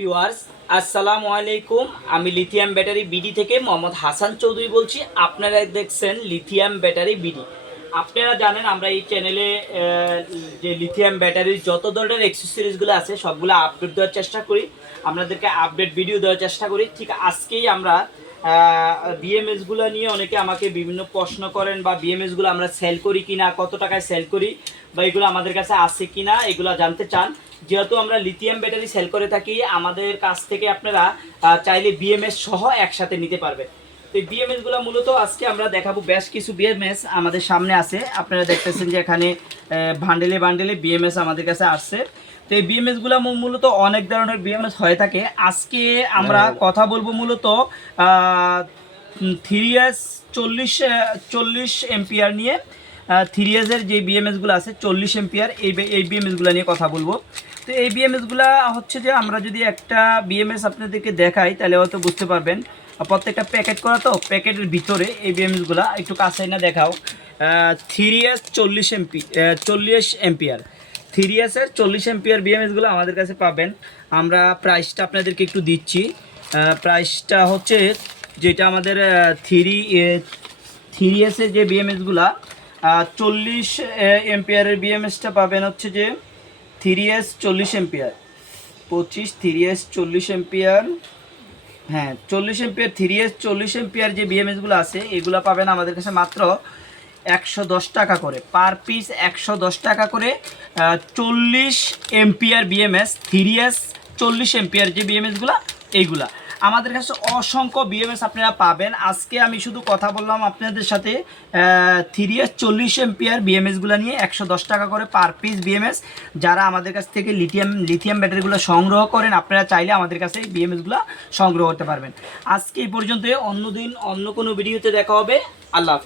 Viewers আসসালামু আলাইকুম। আমি লিথিয়াম ব্যাটারি বিডি থেকে মোহাম্মদ হাসান চৌধুরী বলছি। আপনারা দেখছেন লিথিয়াম ব্যাটারি বিডি। আপনারা জানেন আমরা এই চ্যানেলে যে লিথিয়াম ব্যাটারির যত ধরনের অ্যাক্সেসরিজগুলো আছে সবগুলো আপডেট দেওয়ার চেষ্টা করি, আপনাদেরকে আপডেট ভিডিও দেওয়ার চেষ্টা করি। ঠিক আজকেই আমরা বিএমএসগুলো নিয়ে অনেকে আমাকে বিভিন্ন প্রশ্ন করেন, বা বিএমএসগুলো আমরা সেল করি কিনা, কত টাকায় সেল করি, বা এগুলো আমাদের কাছে আছে কিনা এগুলো জানতে চান। যেহেতু আমরা লিথিয়াম ব্যাটারি সেল করে থাকি, আমাদের কাছ থেকে আপনারা চাইলে বিএমএস সহ একসাথে নিতে পারবেন। তো এই বিএমএসগুলো মূলত আজকে আমরা দেখাবো। বেশ কিছু বিএমএস আমাদের সামনে আছে, আপনারা দেখতেছেন যে এখানে বান্ডেলে বান্ডেলে বিএমএস আমাদের কাছে আসছে। তো এই বিএমএসগুলো মূলত অনেক ধরনের বিএমএস হয়ে থাকে। আজকে আমরা কথা বলবো মূলত 3S 40 এম্পিয়ার নিয়ে। 3Sের যে বিএমএসগুলো আছে 40 এম্পিয়ার, এই বিএমএসগুলো নিয়ে কথা বলবো। তো এই বিএমএসগুলো হচ্ছে যে আমরা যদি একটা বিএমএস আপনাদেরকে দেখাই তাহলে হয়তো বুঝতে পারবেন। প্রত্যেকটা প্যাকেট করা, তো প্যাকেটের ভিতরে এই বিএমএসগুলো একটু কাছে না দেখাও। 3S 40 এম্পিয়ার 3Sের 40 এম্পিয়ার বিএমএসগুলো আমাদের কাছে পাবেন। আমরা প্রাইসটা আপনাদেরকে একটু দিচ্ছি। প্রাইসটা হচ্ছে যেটা আমাদের 3Sের যে বিএমএসগুলা 40 এম্পিয়ারের বিএমএসটা পাবেন হচ্ছে যে 3S 40 এম্পিয়ার 3S 40 এম্পিয়ার, হ্যাঁ 40 এম্পিয়ার 3S 40 এম্পিয়ার যে বিএমএসগুলো আছে এগুলো পাবেন আমাদের কাছে মাত্র 110 টাকা করে পার পিস। 110 টাকা করে 40 এম্পিয়ার বিএমএস 3S 40 এম্পিয়ার যে বিএমএসগুলো এইগুলা আমাদের কাছে অসংখ্য বিএমএস আপনারা পাবেন। আজকে আমি শুধু কথা বললাম আপনাদের সাথে 3S 40 এম্পিয়ার বিএমএসগুলো নিয়ে 110 টাকা করে পার পিস বিএমএস। যারা আমাদের কাছ থেকে লিথিয়াম ব্যাটারিগুলো সংগ্রহ করেন আপনারা চাইলে আমাদের কাছে এই বিএমএসগুলো সংগ্রহ করতে পারবেন। আজকে এই পর্যন্ত, অন্য দিন অন্য কোনো ভিডিওতে দেখা হবে। আল্লাহ হাফেজ।